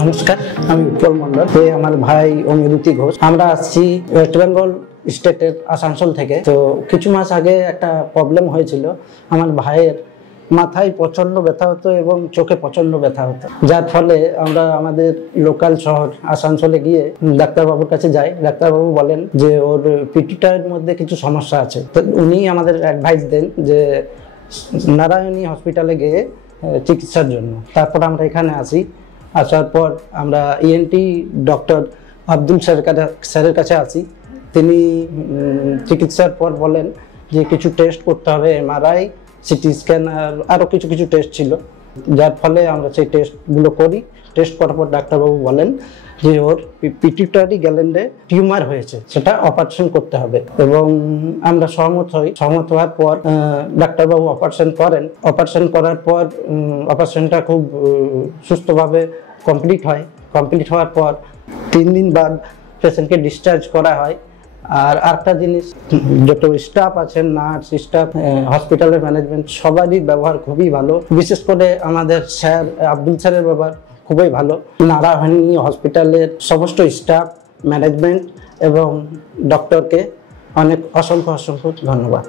নমস্কার, আমি উৎপল মন্ডল। আমার ভাই অমিরুতি ঘোষ। আমরা আসছি ওয়েস্ট বেঙ্গল স্টেটের আসানসোল থেকে। তো কিছু মাস আগে একটা প্রবলেম হয়েছিল। আমার ভাইয়ের মাথায় প্রচন্ড ব্যথা হতো এবং চোখে প্রচন্ড ব্যথা হতো, যার ফলে আমরা আমাদের লোকাল শহর আসানসোলে গিয়ে ডাক্তারবাবুর কাছে যাই। ডাক্তারবাবু বলেন যে ওর পিটুইটারির মধ্যে কিছু সমস্যা আছে। তো উনি আমাদের অ্যাডভাইস দেন যে নারায়ণী হসপিটালে গিয়ে চিকিৎসার জন্য। তারপর আমরা এখানে আসি। আসার পর আমরা ইএনটি ডক্টর আব্দুল স্যারের কাছে আসি। তিনি চিকিৎসার পর বলেন যে কিছু টেস্ট করতে হবে, এমআরআই, সিটি স্ক্যান আর আরও কিছু কিছু টেস্ট ছিল, যার ফলে আমরা সেই টেস্টগুলো করি। টেস্ট করার পর ডাক্তারবাবু বলেন যে ওর পিটুইটারি গ্ল্যান্ডে টিউমার হয়েছে, সেটা অপারেশন করতে হবে। এবং আমরা সহমত হই। সহমত হওয়ার পর ডাক্তারবাবু অপারেশন করেন। অপারেশন করার পর অপারেশনটা খুব সুস্থভাবে কমপ্লিট হয়। কমপ্লিট হওয়ার পর 3 দিন বাদ পেশেন্টকে ডিসচার্জ করা হয়। আর একটা জিনিস, যত স্টাফ আছেন, নার্স স্টাফ, হসপিটালের ম্যানেজমেন্ট, সবারই ব্যবহার খুবই ভালো। বিশেষ করে আমাদের স্যার আব্দুল স্যারের ব্যবহার খুবই ভালো। নারায়ণী হসপিটালের সমস্ত স্টাফ, ম্যানেজমেন্ট এবং ডক্টরকে অনেক অসংখ্য ধন্যবাদ।